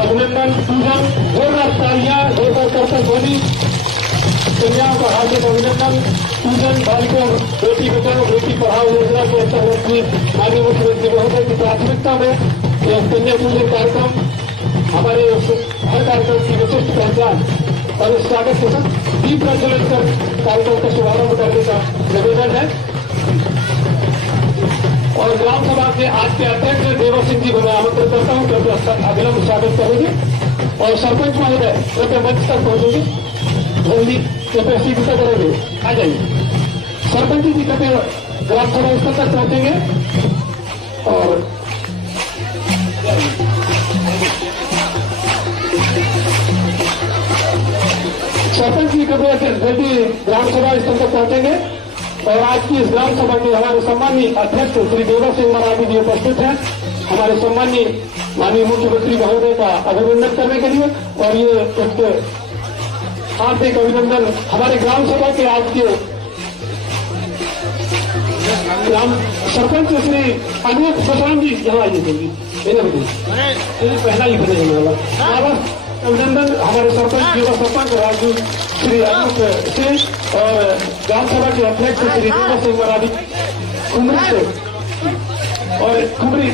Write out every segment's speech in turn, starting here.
अभिनंदन पूजन जोरदार तालियां जोरदार करता ध्वनि कन्याओं का हार्दिक अभिनंदन पूजन बालिकों बेटी बचाओ बेटी पढ़ाओ योजना के अंतर्गत भी माननीय मुख्यमंत्री महोदय की प्राथमिकता में यह कन्या पूजन कार्यक्रम हमारे हर कार्यक्रम की विशिष्ट पहचान और इस स्वागत के साथ दीप प्रज्वलित कर कार्यक्रम का शुभारंभ करने का निवेदन है। और ग्राम सभा के आज के अध्यक्ष देवर सिंह जी को मैं आमंत्रित करता हूं कृपया अभिनंदन स्वागत करेंगे और सरपंच महोदय कृपया मंच तक पहुंचेंगे जल्दी कृपया सीधा करेंगे आ जाइए सरपंच जी कृपया ग्राम सभा स्तर तक पहुंचेंगे और सरपंच जी कृपया जल्दी ग्राम सभा स्तर तक पहुंचेंगे और आज की इस ग्राम सभा के हमारे सम्मानीय अध्यक्ष श्री देवर सिंह मराठी जी उपस्थित हैं हमारे सम्मानीय माननीय मुख्यमंत्री महोदय का अभिनंदन करने के लिए और ये एक हार्दिक अभिनंदन हमारे ग्राम सभा के आज के ग्राम सरपंच श्री अनूप गोस्वामी जी यहाँ आइए जल्दी पहला ही बने वाला अभिनंदन हमारे सरपंच युवा सरपंच राजू श्री अनूप सिंह और ग्राम सभा के अध्यक्ष श्री देवर सिंह मराठी कुमरी से और कुमरी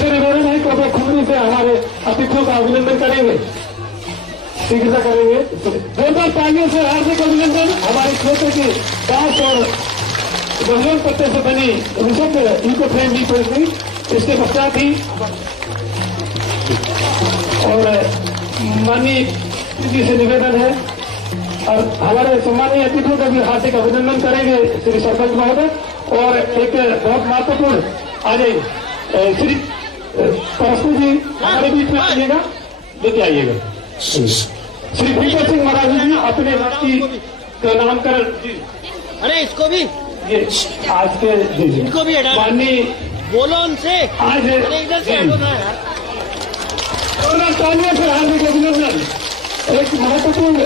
से निवेदन है कृपया कुमरी से हमारे अतिथियों का अभिनंदन करेंगे शीघ्रता करेंगे जोरदार तालियों से हार्दिक अभिनंदन हमारे क्षेत्र के बांस और गहलोन पत्ते से बनी ऋषभ इको फ्रेंडली पड़ती इसके पश्चात ही और माननीय जी से निवेदन है और हमारे सम्मानीय अतिथियों का भी हार्दिक अभिनंदन करेंगे श्री सरपंच महोदय और एक बहुत महत्वपूर्ण आ जाइए श्री परस्पर जी हमारे बीच में आइएगा लेके आइएगा श्री भीतर सिंह महाराज जी अपने व्यक्ति का नामकरण अरे इसको भी ये आज के जी इनको भी माननीय बोलो उनसे आज इधर से हटो ना यार तालियों से हार्दिक अभिनंदन एक महत्वपूर्ण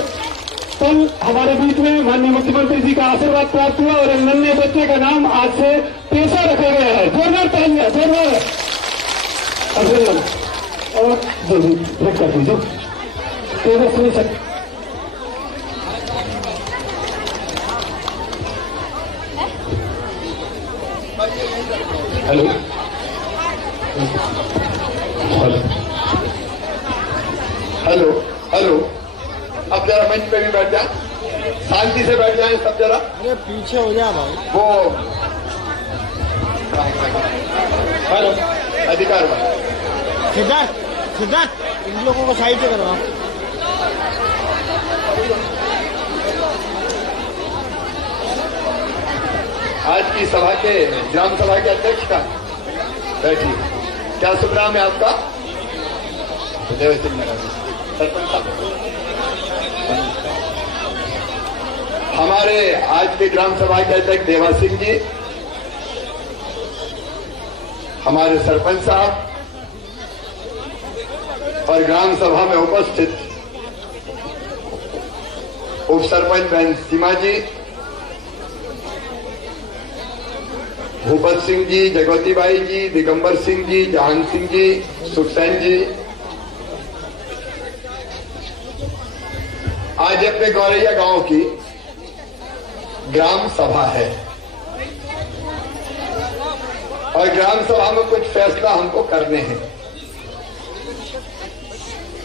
पल हमारे बीच में माननीय मुख्यमंत्री जी का आशीर्वाद प्राप्त हुआ और एक नन्हे बच्चे का नाम आज से पेशा रखा गया है जोरदार तालियां जोरदार अभिनंदन और जल्दी ब्रेक कर दीजिए तेजस्वी सर हेलो हेलो हेलो अब जरा मंच पे भी बैठ जाए शांति से बैठ जाए सब जरा अरे पीछे हो जा भाई वो हेलो अधिकार सिद्धार्थ सिद्धार्थ इन लोगों को साइड से करवाओ आज की सभा के ग्राम सभा के अध्यक्ष का बैठिए क्या शुभ नाम है आपका देवर सिंह सरपंच साहब हमारे आज के ग्राम सभा के अध्यक्ष देवर सिंह जी हमारे सरपंच साहब और ग्राम सभा में उपस्थित उप सरपंच बहन सीमा जी भूपत सिंह जी जगवती बाई जी दिगंबर सिंह जी जहान सिंह जी सुखसैन जी आज अपने गौरैया गांव की ग्राम सभा है और ग्राम सभा में कुछ फैसला हमको करने हैं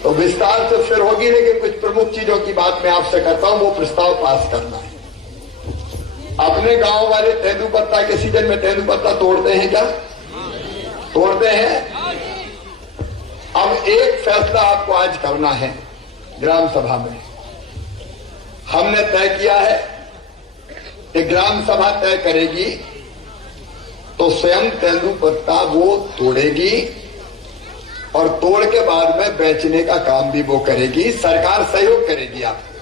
तो विस्तार से फिर होगी लेकिन कुछ प्रमुख चीजों की बात मैं आपसे करता हूं वो प्रस्ताव पास करना है। अपने गांव वाले तेंदूपत्ता के सीजन में तेंदूपत्ता तोड़ते हैं क्या? तोड़ते हैं। अब एक फैसला आपको आज करना है ग्राम सभा में। हमने तय किया है कि ग्राम सभा तय करेगी तो स्वयं तेंदूपत्ता वो तोड़ेगी और तोड़ के बाद में बेचने का काम भी वो करेगी। सरकार सहयोग करेगी आपको।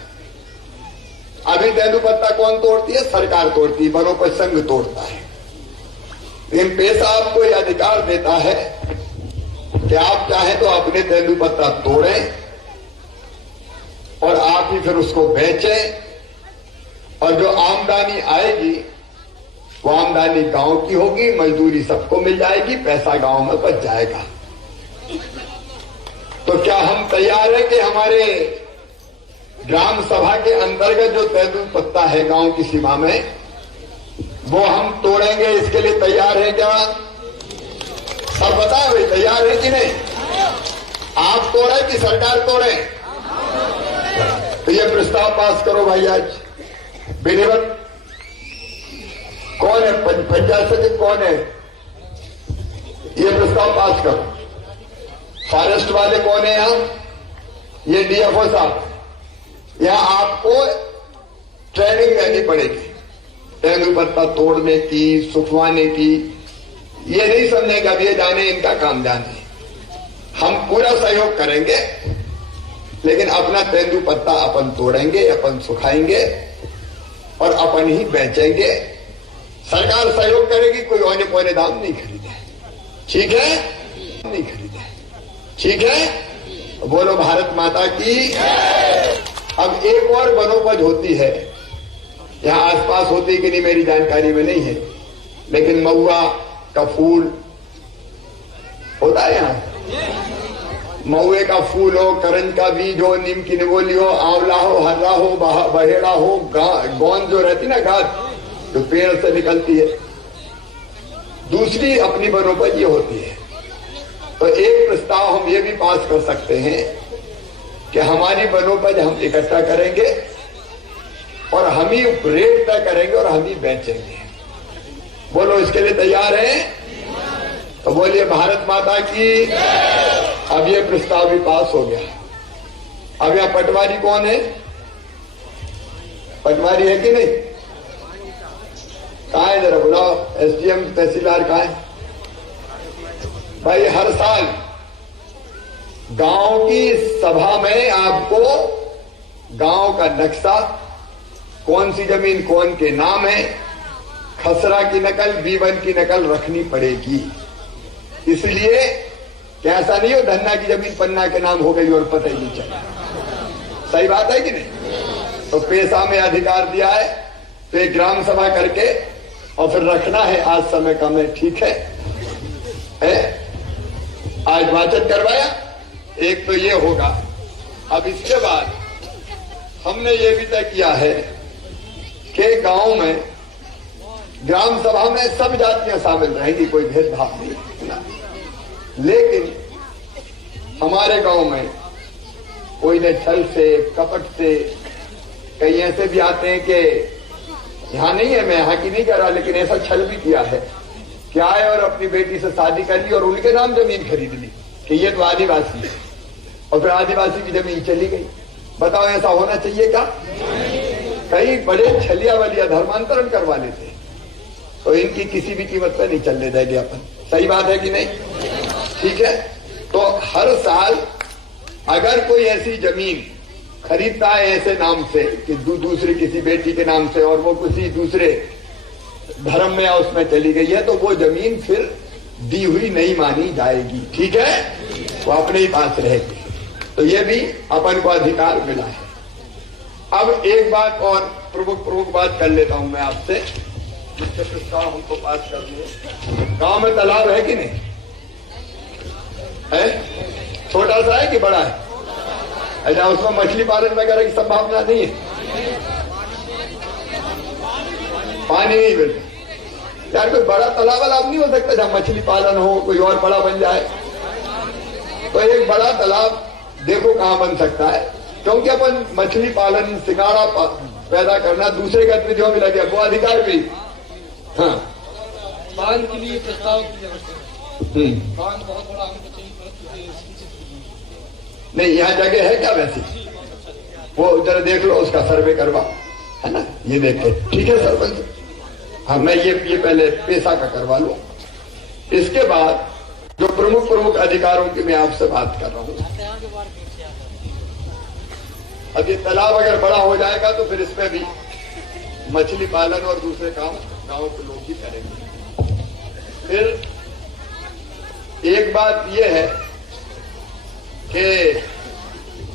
अभी तेंदूपत्ता कौन तोड़ती है? सरकार तोड़ती है, वनोपज संघ तोड़ता है। लेकिन पेशा आपको यह अधिकार देता है कि आप चाहें तो अपने तेंदूपत्ता तोड़ें और आप ही फिर उसको बेचें और जो आमदनी आएगी वो आमदनी गांव की होगी, मजदूरी सबको मिल जाएगी, पैसा गांव में बच जाएगा। तो क्या हम तैयार हैं कि हमारे ग्राम सभा के अंतर्गत जो तेंदू पत्ता है गांव की सीमा में, वो हम तोड़ेंगे? इसके लिए तैयार है क्या? सब बताएं भाई, तैयार है कि नहीं? आप तोड़े कि सरकार तोड़े? तो ये प्रस्ताव पास करो भाई आज विधिवत। कौन है पंचायत सचिव, कौन है? ये प्रस्ताव पास करो। फॉरेस्ट वाले कौन है यहां? ये डीएफओ साहब। यहां आपको ट्रेनिंग लेनी पड़ेगी तेंदू पत्ता तोड़ने की, सुखवाने की। ये नहीं समझे कि अब ये जाने इनका काम जाने। हम पूरा सहयोग करेंगे, लेकिन अपना तेंदू पत्ता अपन तोड़ेंगे, अपन सुखाएंगे और अपन ही बेचेंगे। सरकार सहयोग करेगी, कोई औने पौने दाम नहीं खरीदे, ठीक है? नहीं खरीदे, ठीक है? बोलो भारत माता की। अब एक और वनोपज होती है, यहां आसपास होती कि नहीं मेरी जानकारी में नहीं है, लेकिन महुआ का फूल होता है यहां। महुए का फूल हो, करंज का बीज हो, नीम की निगोली हो, आंवला हो, हर्रा हो, बहेड़ा हो, गोंद जो रहती ना घास जो पेड़ से निकलती है। दूसरी अपनी वनोपज ये होती है। तो एक प्रस्ताव हम ये भी पास कर सकते हैं कि हमारी वनोपज हम इकट्ठा करेंगे और हम ही रेट तय करेंगे और हम ही बेचेंगे। बोलो इसके लिए तैयार हैं? तो बोलिए भारत माता की। अब ये प्रस्ताव भी पास हो गया। अब यहां पटवारी कौन है? पटवारी है कि नहीं? कहां है? जरा बुलाओ। एसडीएम तहसीलदार कहां है? भाई हर साल गांव की सभा में आपको गांव का नक्शा, कौन सी जमीन कौन के नाम है, खसरा की नकल, B1 की नकल रखनी पड़ेगी। इसलिए कि ऐसा नहीं हो धन्ना की जमीन पन्ना के नाम हो गई और पता ही नहीं चला। सही बात है कि नहीं? तो पेशा में अधिकार दिया है तो एक ग्राम सभा करके और फिर रखना है। आज समय कम है, ठीक है? आज वाचन करवाया, एक तो ये होगा। अब इसके बाद हमने ये भी तय किया है कि गांव में ग्राम सभा में सब जातियां शामिल रहेंगी, कोई भेदभाव नहीं ना। लेकिन हमारे गांव में कोई ने छल से, कपट से, कई ऐसे भी आते हैं कि यहां नहीं है, मैं यहां की नहीं कर रहा, लेकिन ऐसा छल भी किया है कि आए और अपनी बेटी से शादी कर ली और उनके नाम जमीन खरीद ली कि ये तो आदिवासी है, और फिर आदिवासी की जमीन चली गई। बताओ ऐसा होना चाहिए क्या? कई बड़े छलिया वलिया धर्मांतरण करवा लेते हैं, तो इनकी किसी भी कीमत पर नहीं चलने देंगे अपन। सही बात है कि नहीं? ठीक है। तो हर साल अगर कोई ऐसी जमीन खरीदता है ऐसे नाम से कि दूसरी किसी बेटी के नाम से और वो किसी दूसरे धर्म में या उसमें चली गई है, तो वो जमीन फिर दी हुई नहीं मानी जाएगी, ठीक है? वो अपने ही पास रहेगी। तो ये भी अपन को अधिकार मिला है। अब एक बात और प्रमुख बात कर लेता हूं मैं आपसे, जिससे प्रस्ताव हमको पास कर दिए। गांव में तालाब है कि नहीं है? छोटा सा है कि बड़ा है? अच्छा, उसमें मछली पालन वगैरह की संभावना नहीं है? पानी नहीं मिलता यार। कोई बड़ा तालाब वालाब नहीं हो सकता जहां मछली पालन हो, कोई और बड़ा बन जाए? तो एक बड़ा तालाब देखो कहां बन सकता है, क्योंकि अपन मछली पालन, सिंगाड़ा पैदा करना दूसरे गतिविधियों में लगे, वो अधिकार भी। हाँ, बांध के लिए प्रस्ताव बांध बहुत बड़ा हमको चाहिए, नहीं यहाँ जगह है क्या वैसी? वो जरा देख लो, उसका सर्वे करवा, है ना? ये देख के ठीक है सरपंच। हाँ, मैं ये पहले पेशा का करवा लूं। इसके बाद जो प्रमुख अधिकारों की मैं आपसे बात कर रहा हूं, अब ये तालाब अगर बड़ा हो जाएगा तो फिर इसमें भी मछली पालन और दूसरे काम गांव के लोग ही करेंगे। फिर एक बात यह है कि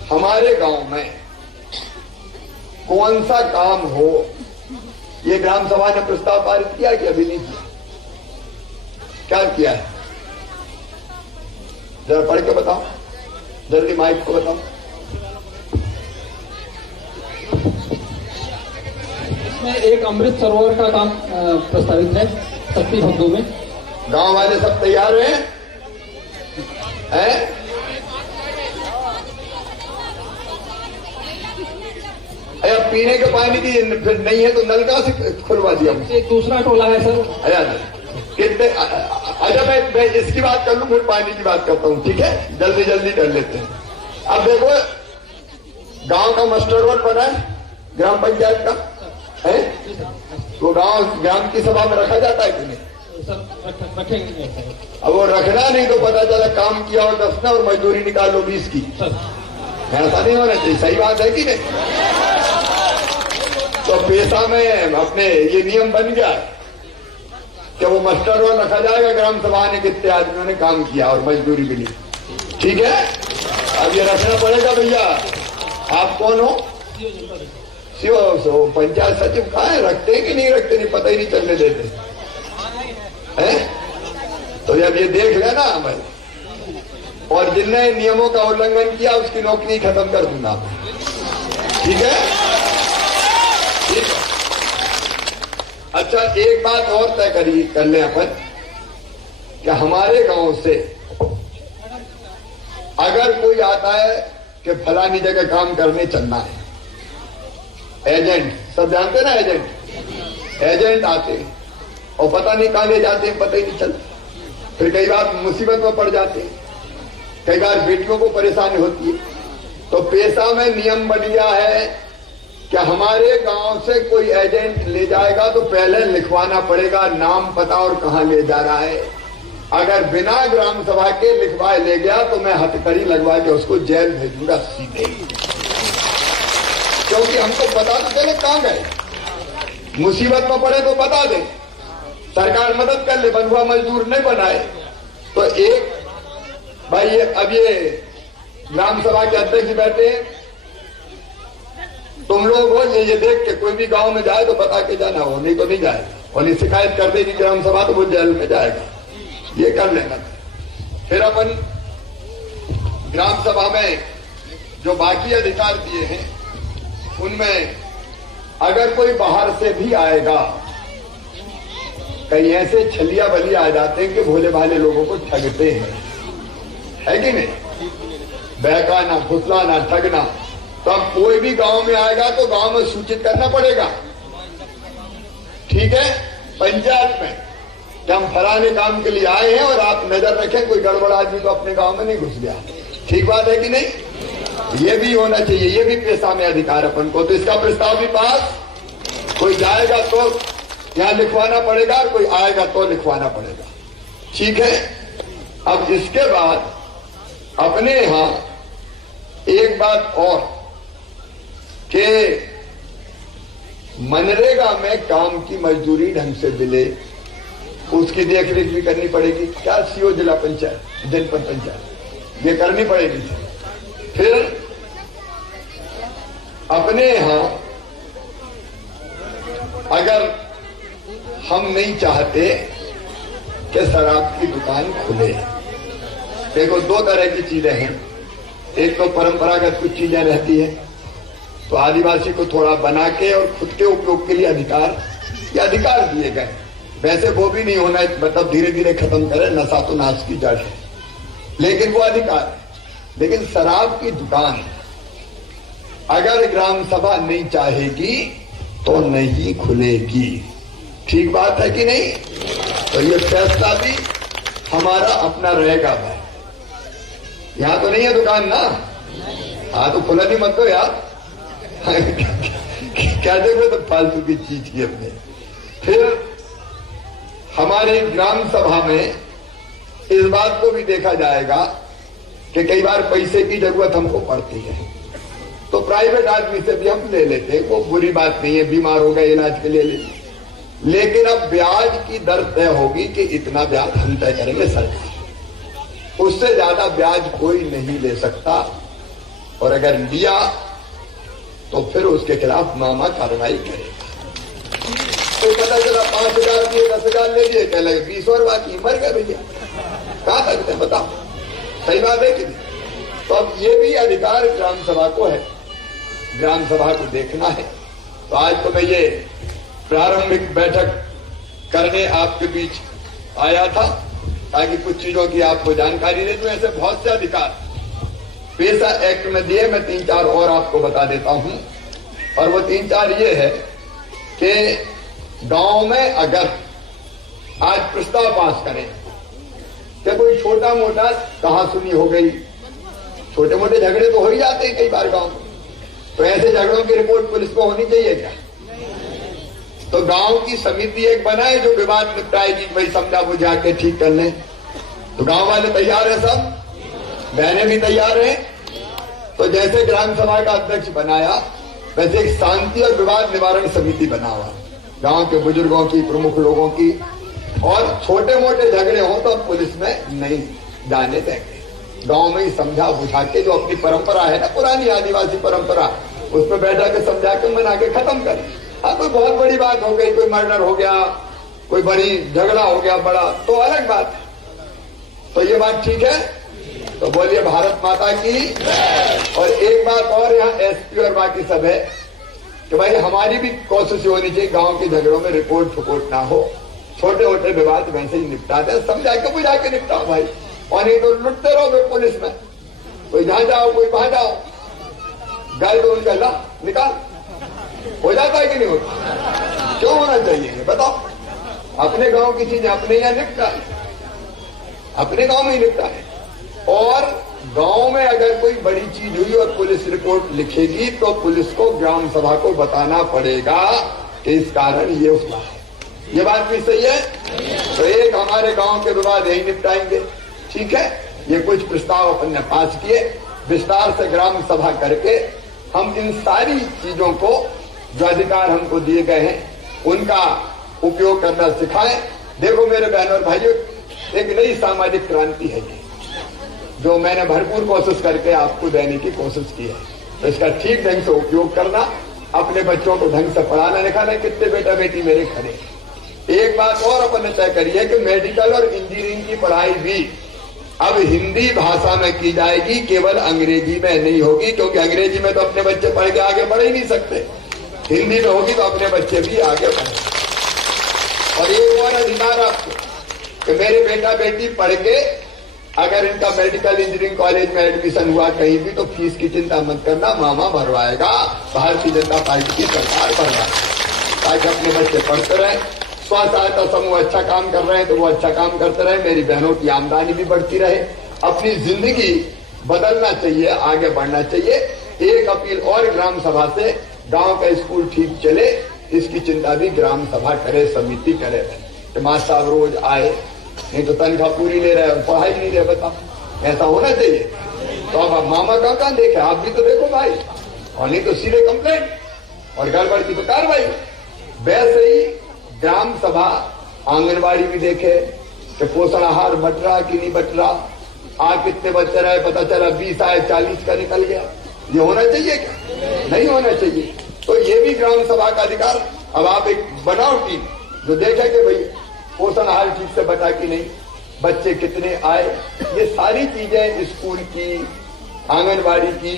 हमारे गांव में कौन सा काम हो, ये ग्राम सभा ने प्रस्ताव पारित किया कि अभी नहीं किया? क्या किया है? जरा पढ़ के बताओ, जल्दी माइक को बताओ। इसमें एक अमृत सरोवर का काम प्रस्तावित है शक्ति भक्तों में। गांव वाले सब तैयार हैं? अब पीने के पानी की फिर नहीं है तो नल कहां से खुलवा दिया? एक दूसरा टोला है सर। कितने? अच्छा मैं इसकी बात कर लूं, फिर पानी की बात करता हूं, ठीक है? जल्दी जल्दी कर लेते हैं। अब देखो, गांव का मास्टर रोड बना है ग्राम पंचायत का, है वो गांव ग्राम की सभा में रखा जाता है कि नहीं? रखेंगे। अब वो रखना नहीं तो पता चला काम किया और 10 ना और मजदूरी निकालो 20 की। ऐसा नहीं होना चाहिए, सही बात है कि नहीं? तो पेशा में अपने ये नियम बन गया कि वो मास्टर रोल रखा जाएगा ग्राम सभा ने कितने आदमियों ने काम किया और मजदूरी मिली, ठीक है? अब ये रखना पड़ेगा भैया। आप कौन हो? पंचायत सचिव कहाँ है? रखते हैं कि नहीं रखते? नहीं पता ही नहीं चलने देते हैं। तो जब ये देख लेना भाई, और जिनने नियमों का उल्लंघन किया उसकी नौकरी खत्म कर दूंगा, ठीक है? ठीक है। अच्छा एक बात और तय कर लें अपन कि हमारे गांव से अगर कोई आता है कि फलानी जगह काम करने चलना है, एजेंट, सब जानते ना एजेंट आते हैं और पता नहीं कहां ले जाते हैं, पता ही नहीं चलता। फिर कई बार मुसीबत में पड़ जाते हैं, कई बार बेटियों को परेशानी होती है। तो पेशा में नियम बन गया है कि हमारे गांव से कोई एजेंट ले जाएगा तो पहले लिखवाना पड़ेगा नाम, पता और कहां ले जा रहा है। अगर बिना ग्राम सभा के लिखवाए ले गया तो मैं हथकड़ी लगवा के उसको जेल भेजूंगा सीधे, क्योंकि हमको पता तो चले कहां गए। मुसीबत में पड़े तो बता दे, सरकार मदद कर ले, बंधुआ मजदूर नहीं बनाए। तो एक भाई अब ये ग्राम सभा के अध्यक्ष बैठे हैं, तुम लोग हो ये देख के कोई भी गांव में जाए तो बता के जाना हो, नहीं तो नहीं जाएगा। और शिकायत कर देगी ग्राम सभा तो वो जेल में जाएगा, ये कर लेना। फिर अपन ग्राम सभा में जो बाकी अधिकार दिए हैं उनमें अगर कोई बाहर से भी आएगा, कहीं ऐसे छलिया बलिया आ जाते हैं कि भोले भाले लोगों को ठगते हैं, है कि नहीं? बहकाना, फुसलाना, ठगना। तो अब कोई भी गांव में आएगा तो गांव में सूचित करना पड़ेगा, ठीक है? पंचायत में कि हम फलाने काम के लिए आए हैं और आप नजर रखें कोई गड़बड़ आदमी तो अपने गांव में नहीं घुस गया। ठीक बात है कि नहीं? ये भी होना चाहिए, ये भी पेशा में अधिकार अपन को। तो इसका प्रस्ताव भी पास, कोई जाएगा तो यहां लिखवाना पड़ेगा और कोई आएगा तो लिखवाना पड़ेगा, ठीक है? अब इसके बाद अपने यहां एक बात और कि मनरेगा में काम की मजदूरी ढंग से मिले, उसकी देखरेख भी करनी पड़ेगी। क्या सीओ जिला पंचायत, जनपद पंचायत, ये करनी पड़ेगी। फिर अपने यहां अगर हम नहीं चाहते कि शराब की दुकान खुले, देखो दो तरह की चीजें हैं। एक तो परंपरागत कुछ चीजें रहती है तो आदिवासी को थोड़ा बना के और खुद के उपयोग के लिए अधिकार दिए गए, वैसे वो भी नहीं होना, मतलब धीरे धीरे खत्म करें, नशा तो नाश की जड़ है, लेकिन वो अधिकार है। लेकिन शराब की दुकान अगर ग्राम सभा नहीं चाहेगी तो नहीं खुलेगी, ठीक बात है कि नहीं? तो ये फैसला भी हमारा अपना रहेगा भाई। यहां तो नहीं है दुकान ना, हाँ तो खुला नहीं मत दो यार क्या देखो तो फालतू की चीज की अपने। फिर हमारे ग्राम सभा में इस बात को भी देखा जाएगा कि कई बार पैसे की जरूरत हमको पड़ती है तो प्राइवेट आदमी से भी हम ले लेते हैं, वो बुरी बात नहीं है, बीमार हो गए इलाज के लिए ले लेते। लेकिन अब ब्याज की दर तय होगी कि इतना ब्याज हम तय करेंगे सरकार, उससे ज्यादा ब्याज कोई नहीं ले सकता, और अगर लिया तो फिर उसके खिलाफ मामा कार्रवाई करेगा। तो पता चला 5,000 दिए, 10,000 ले दिए, कह लगे 20 और बाकी, मर गए भैया, कहां सकते हैं बताओ? सही बात है कि नहीं? तो अब ये भी अधिकार ग्राम सभा को है, ग्राम सभा को देखना है। तो आज तो मैं ये प्रारंभिक बैठक करने आपके बीच आया था ताकि कुछ चीजों की आपको जानकारी दे दूं। ऐसे बहुत से अधिकार पेशा एक्ट में दिए, मैं 3-4 और आपको बता देता हूं। और वो 3-4 ये है कि गांव में अगर आज प्रस्ताव पास करें कि कोई छोटा मोटा कहासुनी हो गई, छोटे मोटे झगड़े तो हो ही जाते हैं कई बार गांव में, तो ऐसे झगड़ों की रिपोर्ट पुलिस को होनी चाहिए क्या? तो गांव की समिति एक बनाए जो विवाद निपटाएगी, वही समझा बुझा के ठीक कर ले। तो गांव वाले तैयार है, सब बहनें भी तैयार हैं। तो जैसे ग्राम सभा का अध्यक्ष बनाया वैसे एक शांति और विवाद निवारण समिति बना हुआ, गांव के बुजुर्गों की, प्रमुख लोगों की। और छोटे मोटे झगड़े हो तो पुलिस में नहीं जाने देंगे, गांव में ही समझा बुझा के, जो अपनी परंपरा है ना, पुरानी आदिवासी परंपरा, उसमें बैठा के समझा के मना के खत्म कर। हाँ, कोई बहुत बड़ी बात हो गई, कोई मर्डर हो गया, कोई बड़ी झगड़ा हो गया बड़ा, तो अलग बात है। तो ये बात ठीक है? तो बोलिए भारत माता की। और एक बात और यहाँ एसपी और बाकी सब है कि भाई हमारी भी कोशिश होनी चाहिए गांव के झगड़ों में रिपोर्ट फुपोर्ट ना हो, छोटे छोटे विवाद वैसे ही निपटा दे, समझा के बुझा के निपटाओ भाई। और नहीं तो लुटते रहोगे पुलिस में, कोई जहां जाओ कोई वहां जाओ, गाय तो उनका ला निकाल, हो जाता है कि नहीं होता? क्यों होना चाहिए बताओ? अपने गांव की चीजें अपने यहां निपटा है, अपने गांव में ही निपटा है। और गांव में अगर कोई बड़ी चीज हुई और पुलिस रिपोर्ट लिखेगी तो पुलिस को ग्राम सभा को बताना पड़ेगा कि इस कारण ये हुआ है। ये बात भी सही है? तो एक हमारे गांव के विवाद यही निपटाएंगे, ठीक है? ये कुछ प्रस्ताव अपन ने पास किए, विस्तार से ग्राम सभा करके हम इन सारी चीजों को जो अधिकार हमको दिए गए हैं उनका उपयोग करना सिखाएं। देखो मेरे बहनों और भाइयों, एक नई सामाजिक क्रांति है ये, जो मैंने भरपूर कोशिश करके आपको देने की कोशिश की है। तो इसका ठीक ढंग से उपयोग करना, अपने बच्चों को ढंग से पढ़ाना लिखाना। कितने बेटा बेटी मेरे खड़े। एक बात और अपन ने तय करी है कि मेडिकल और इंजीनियरिंग की पढ़ाई भी अब हिंदी भाषा में की जाएगी, केवल अंग्रेजी में नहीं होगी, क्योंकि अंग्रेजी में तो अपने बच्चे पढ़ के आगे बढ़ ही नहीं सकते। हिंदी में होगी तो अपने बच्चे भी आगे बढ़े। और एक और अधिकार आपको कि मेरे बेटा बेटी पढ़ के अगर इनका मेडिकल इंजीनियरिंग कॉलेज में एडमिशन हुआ कहीं भी, तो फीस की चिंता मत करना, मामा भरवाएगा, भारतीय जनता पार्टी की सरकार भरवाएगी, ताकि अपने बच्चे पढ़ते रहे। स्व सहायता समूह अच्छा काम कर रहे हैं तो वो अच्छा काम करते रहे, मेरी बहनों की आमदनी भी बढ़ती रहे। अपनी जिंदगी बदलना चाहिए, आगे बढ़ना चाहिए। एक अपील और ग्राम सभा से, गांव का स्कूल ठीक चले इसकी चिंता भी ग्राम सभा करे, समिति करे कि मास्टर साहब रोज आए, नहीं तो तनख्वाह पूरी ले रहे हैं, पढ़ाई नहीं रहे, बताओ, ऐसा होना चाहिए। तो अब मामा कहाँ देखे, आप भी तो देखो भाई, और नहीं तो सीधे कंप्लेंट और गड़बड़ की तो कार्रवाई। वैसे ही ग्राम सभा आंगनबाड़ी भी देखे कि पोषण आहार बट रहा कि नहीं बट रहा, आज कितने बच्चे रहे, पता चला 20 आए 40 का निकल गया। ये होना चाहिए क्या? नहीं होना चाहिए। तो ये भी ग्राम सभा का अधिकार। अब आप एक बनाओ टीम जो देखे कि भाई पोषण आहार ठीक से बटा कि नहीं, बच्चे कितने आए, ये सारी चीजें स्कूल की, आंगनबाड़ी की,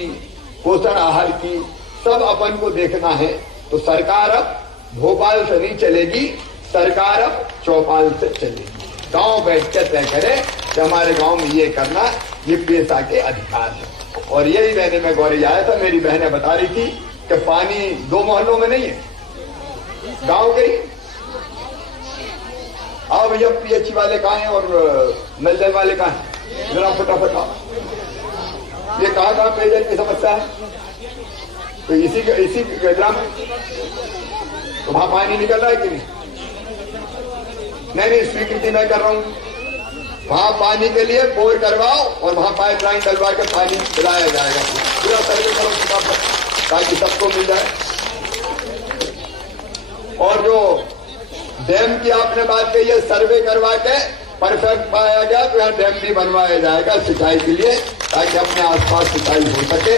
पोषण आहार की, सब अपन को देखना है। तो सरकार अब भोपाल से नहीं चलेगी, सरकार अब चौपाल से चलेगी। गांव बैठ के तय करे कि हमारे गांव में ये करना, ये पेशा के अधिकार है। और यही मैंने मैं गौरी आया था, मेरी बहनें बता रही थी कि पानी 2 मोहल्लों में नहीं है, गांव के ही। अब भैया पीएचई वाले कहाँ हैं और नलजल वाले कहाँ हैं, जरा फटाफट आओ। ये कहाँ पेयजल की समस्या है, तो इसी ग्राम में तो वहां पानी निकल रहा है कि नहीं? नहीं, स्वीकृति मैं कर रहा हूं, वहां पानी के लिए बोर करवाओ और वहां पाइपलाइन डलवा के पानी पिलाया जाएगा। पूरा सर्वे करो ताकि सबको मिल जाए। और जो डैम की आपने बात कही है, सर्वे करवा के परफेक्ट पाया गया तो यहाँ डैम भी बनवाया जाएगा सिंचाई के लिए, ताकि अपने आसपास सिंचाई हो सके।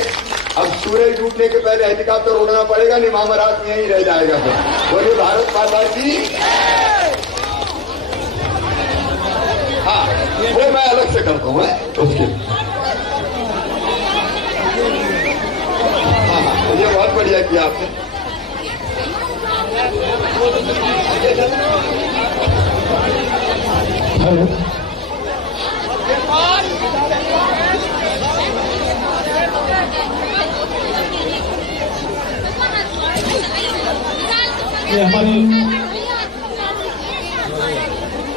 अब सूरज डूबने के पहले हेलीकॉप्टर उड़ना पड़ेगा, नहीं मामा रात में यहीं रह जाएगा। तो बोलिए भारत माता की। हाँ, वो मैं अलग से करता हूँ उसके। हाँ, ये बहुत बढ़िया किया आपने। हेलो, ये हमारे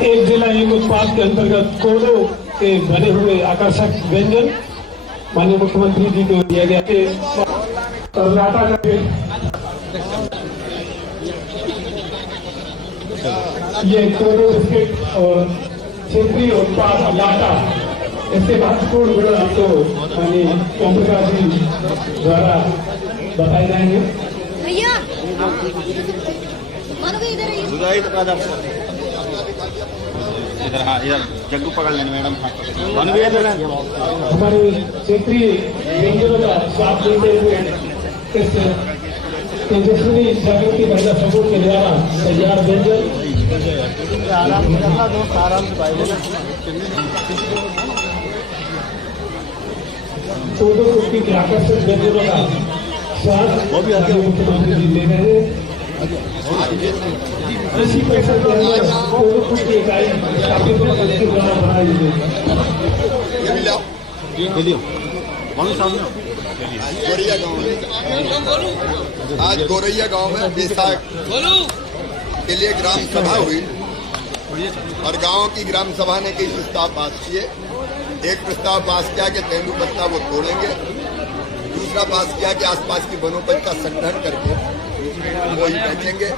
एक जिला एक उत्पाद के अंतर्गत कोदो के बने हुए आकर्षक व्यंजन माननीय मुख्यमंत्री जी को दिया गया है। लाटा का ये कोदो बिस्किट और क्षेत्रीय उत्पाद लाटा, इसके महत्वपूर्ण गुण आपको माननीय ओम प्रकाश जी द्वारा बताए जाएंगे। भैया इधर इधर, हाँ इधर जग्गू पकड़ लेना मैडम। हमारे क्षेत्रीय व्यंजनों का स्वाद लेते हुए इस तेजस्विनी जागृति महिला समूह के द्वारा तैयार व्यंजन आराम से भाई कोदो कुट्टी के आकर्षक व्यंजनों का स्वाद मुख्यमंत्री जी ले रहे हैं। इसी परिसर के अंदर कोदो कुट्टी इकाई स्थापित उसके द्वारा बनाई गई। गोरैया गांव में आज गोरैया गांव में बैसाख के लिए ग्राम सभा हुई और गांव की ग्राम सभा ने कई प्रस्ताव पास किए। एक प्रस्ताव पास किया कि तेंदुपत्ता वो तोड़ेंगे, दूसरा पास किया कि आसपास की वनोपज का संग्रहण करके वो ही बेचेंगे।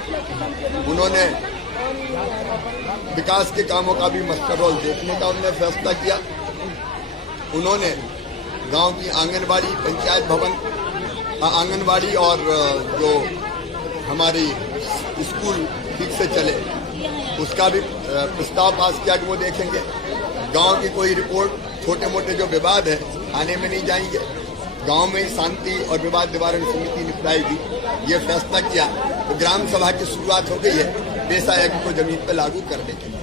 उन्होंने विकास के कामों का भी मास्टर रोल देखने का उन्होंने फैसला किया। उन्होंने गांव की आंगनबाड़ी, पंचायत भवन, आंगनबाड़ी और जो हमारी स्कूल ठीक से चले उसका भी प्रस्ताव पास किया कि वो देखेंगे। गांव की कोई रिपोर्ट, छोटे मोटे जो विवाद है थाने में नहीं जाएंगे, गांव में ही शांति और विवाद निवारण समिति निपटाएगी, ये फैसला किया। तो ग्राम सभा की शुरुआत हो गई है पेशा एक्ट को जमीन पर लागू करने के लिए।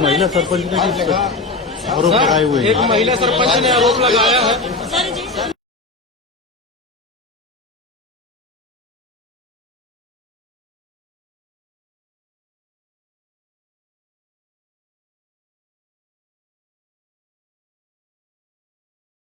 महिला सरपंच ने आरोप लगाए हुए, एक महिला सरपंच ने आरोप लगाया है